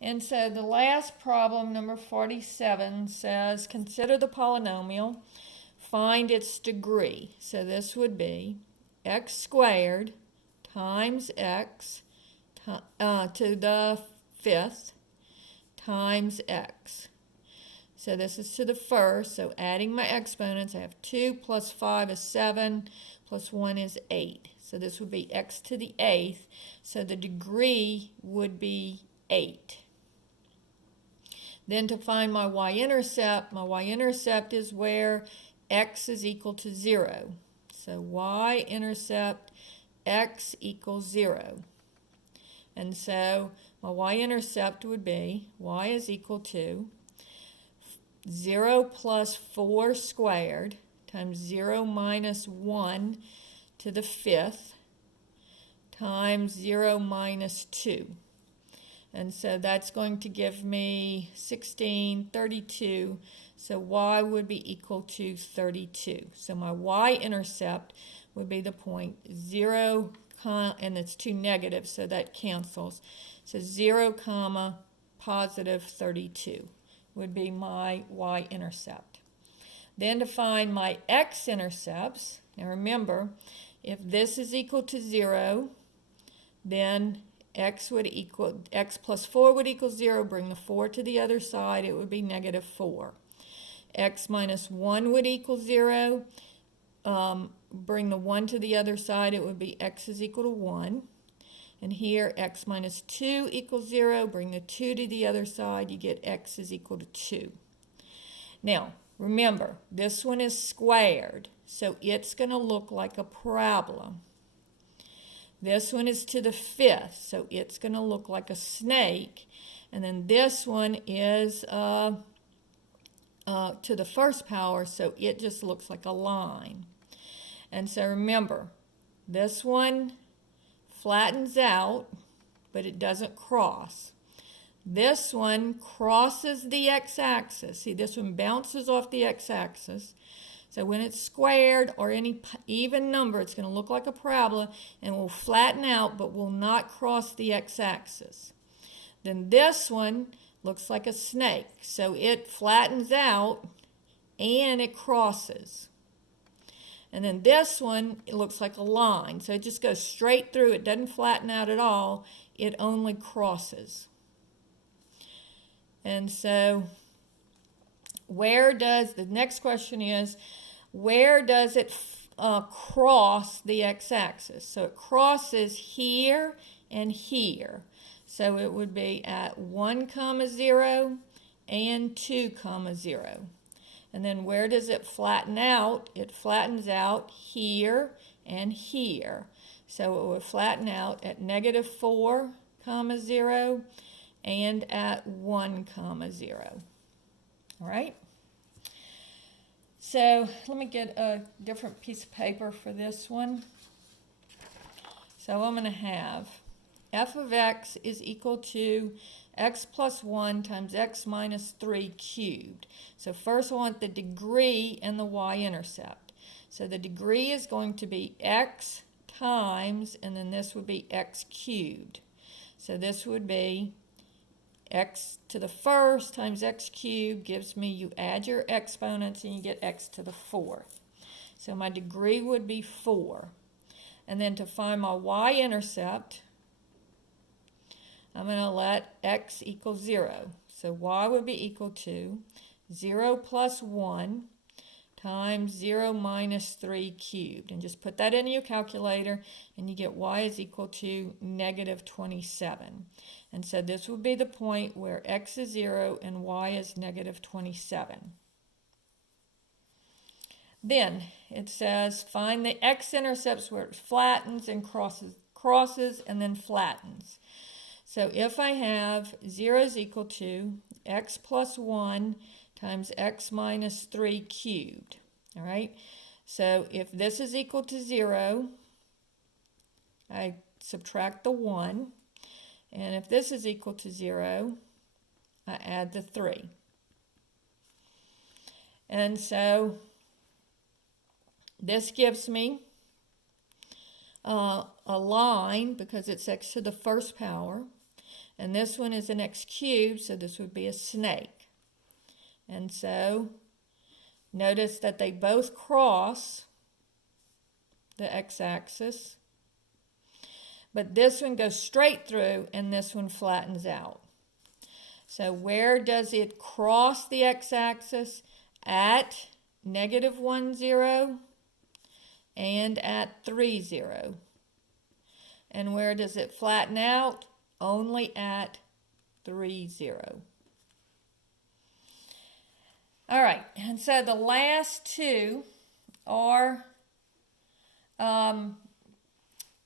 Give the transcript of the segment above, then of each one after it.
And so the last problem, number 47, says consider the polynomial, find its degree. So this would be x squared times x to the fifth times x. So this is to the first, so adding my exponents, I have 2 plus 5 is 7, plus 1 is 8. So this would be x to the eighth, so the degree would be 8. Then to find my y-intercept is where x is equal to 0. So y-intercept, x equals 0. And so my y-intercept would be y is equal to 0 plus 4 squared times 0 minus 1 to the fifth times 0 minus 2. And so that's going to give me 16, 32. So y would be equal to 32. So my y-intercept would be the point 0, and it's two negatives, so that cancels. So 0 comma positive 32 would be my y-intercept. Then to find my x-intercepts, now remember, if this is equal to 0, then x plus 4 would equal 0. Bring the 4 to the other side, it would be negative 4. X minus 1 would equal 0. Bring the 1 to the other side, it would be x is equal to 1. And here, x minus 2 equals 0. Bring the 2 to the other side, you get x is equal to 2. Now, remember, this one is squared, so it's going to look like a parabola. This one is to the fifth, so it's going to look like a snake. And then this one is to the first power, so it just looks like a line. And so remember, this one flattens out, but it doesn't cross. This one crosses the x-axis. See, this one bounces off the x-axis. So when it's squared or any even number, it's going to look like a parabola and will flatten out but will not cross the x-axis. Then this one looks like a snake. So it flattens out and it crosses. And then this one, it looks like a line. So it just goes straight through. It doesn't flatten out at all. It only crosses. And so the next question is, where does it cross the x-axis? So it crosses here and here. So it would be at 1, 0 and 2, 0. And then where does it flatten out? It flattens out here and here. So it would flatten out at negative 4, 0 and at 1, 0. All right? So let me get a different piece of paper for this one. So I'm going to have f of x is equal to x plus 1 times x minus 3 cubed. So first I want the degree and the y-intercept. So the degree is going to be x times, and then this would be x cubed. So this would be x to the first times x cubed gives me, you add your exponents and you get x to the fourth. So my degree would be 4. And then to find my y-intercept, I'm going to let x equal 0. So y would be equal to 0 plus 1 times 0 minus 3 cubed. And just put that into your calculator and you get y is equal to negative 27. And so this would be the point where x is 0 and y is negative 27. Then it says find the x-intercepts where it flattens and crosses and then flattens. So if I have 0 is equal to x plus 1 times x minus 3 cubed, all right? So if this is equal to 0, I subtract the 1. And if this is equal to 0, I add the 3. And so this gives me a line because it's x to the first power. And this one is an x cubed, so this would be a snake. And so notice that they both cross the x-axis, but this one goes straight through and this one flattens out. So where does it cross the x-axis? At -1, 0 and at 3, 0. And where does it flatten out? Only at 3, 0. All right, and so the last two are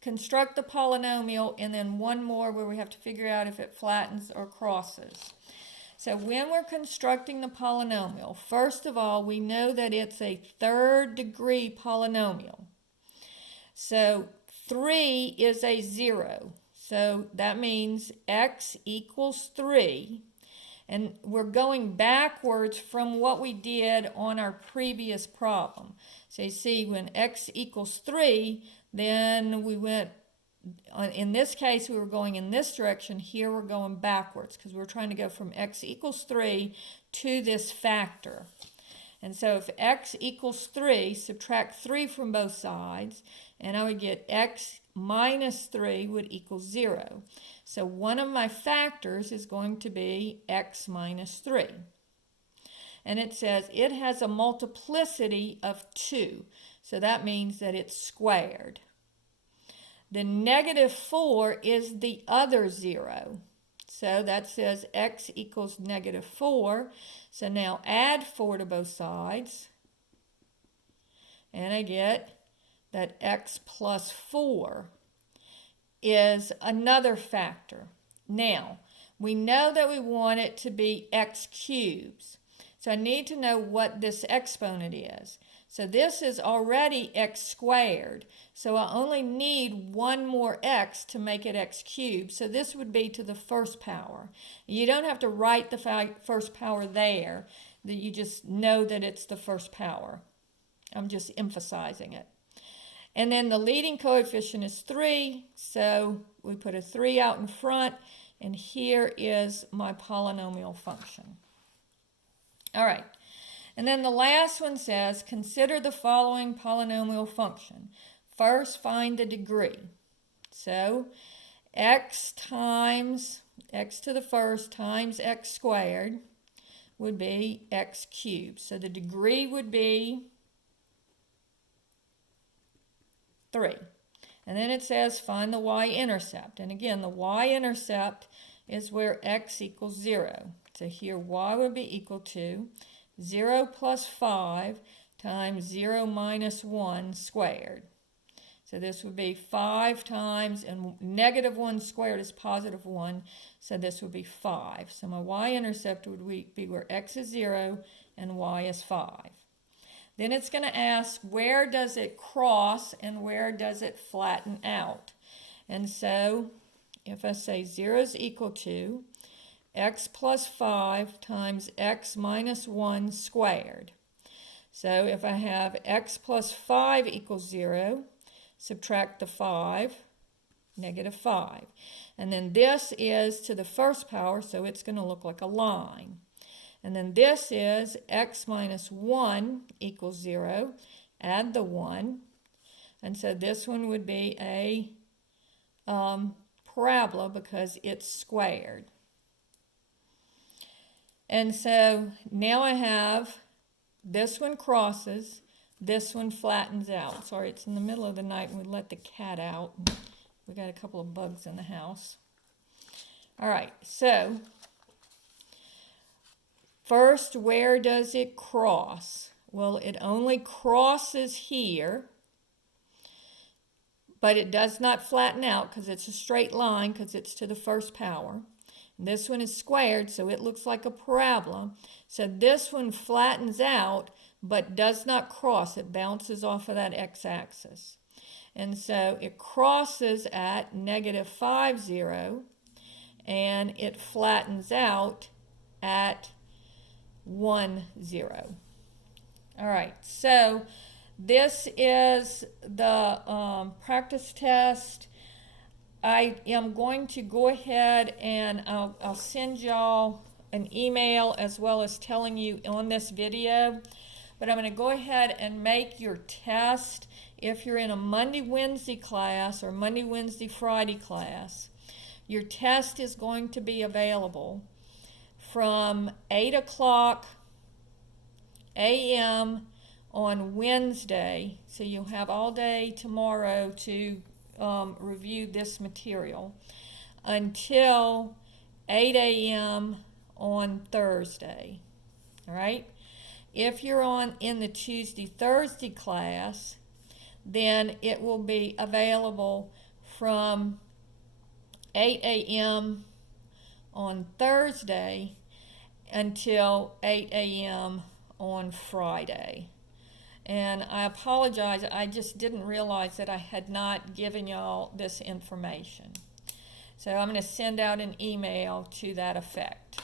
construct the polynomial, and then one more where we have to figure out if it flattens or crosses. So when we're constructing the polynomial, first of all, we know that it's a third degree polynomial. So 3 is a 0. So that means x equals 3. And we're going backwards from what we did on our previous problem. So you see, when x equals 3, then we went, in this case, we were going in this direction. Here we're going backwards because we're trying to go from x equals 3 to this factor. And so if x equals 3, subtract 3 from both sides, and I would get x minus 3 would equal 0. So one of my factors is going to be x minus 3. And it says it has a multiplicity of 2. So that means that it's squared. The -4 is the other 0. So that says x equals -4. So now add 4 to both sides. And I get that x plus 4 is another factor. Now, we know that we want it to be x cubes. So I need to know what this exponent is. So this is already x squared. So I only need one more x to make it x cubed. So this would be to the first power. You don't have to write the first power there. You just know that it's the first power. I'm just emphasizing it. And then the leading coefficient is 3. So we put a 3 out in front. And here is my polynomial function. All right. And then the last one says, consider the following polynomial function. First, find the degree. So x times x to the first times x squared would be x cubed. So the degree would be 3. And then it says find the y-intercept. And again, the y-intercept is where x equals 0. So here y would be equal to 0 plus 5 times 0 minus 1 squared. So this would be 5 times, and -1 squared is +1, so this would be 5. So my y-intercept would be where x is 0 and y is 5. Then it's going to ask, where does it cross and where does it flatten out? And so if I say 0 is equal to x plus 5 times x minus 1 squared. So if I have x plus 5 equals 0, subtract the 5, -5. And then this is to the first power, so it's going to look like a line. And then this is x minus 1 equals 0. Add the 1. And so this one would be a parabola because it's squared. And so now I have this one crosses, this one flattens out. Sorry, it's in the middle of the night and we let the cat out. We got a couple of bugs in the house. All right, so first, where does it cross? Well, it only crosses here, but it does not flatten out because it's a straight line because it's to the first power. And this one is squared, so it looks like a parabola. So this one flattens out, but does not cross. It bounces off of that x-axis. And so it crosses at -5, 0, and it flattens out at 1, 0. All right, so this is the practice test. I am going to go ahead and I'll send y'all an email as well as telling you on this video, but I'm going to go ahead and make your test if you're in a Monday, Wednesday class or Monday, Wednesday, Friday class. Your test is going to be available from 8 o'clock a.m. on Wednesday, so you'll have all day tomorrow to review this material, until 8 a.m. on Thursday. All right? If you're in the Tuesday, Thursday class, then it will be available from 8 a.m. on Thursday until 8 a.m. on Friday. And I apologize, I just didn't realize that I had not given y'all this information. So I'm going to send out an email to that effect.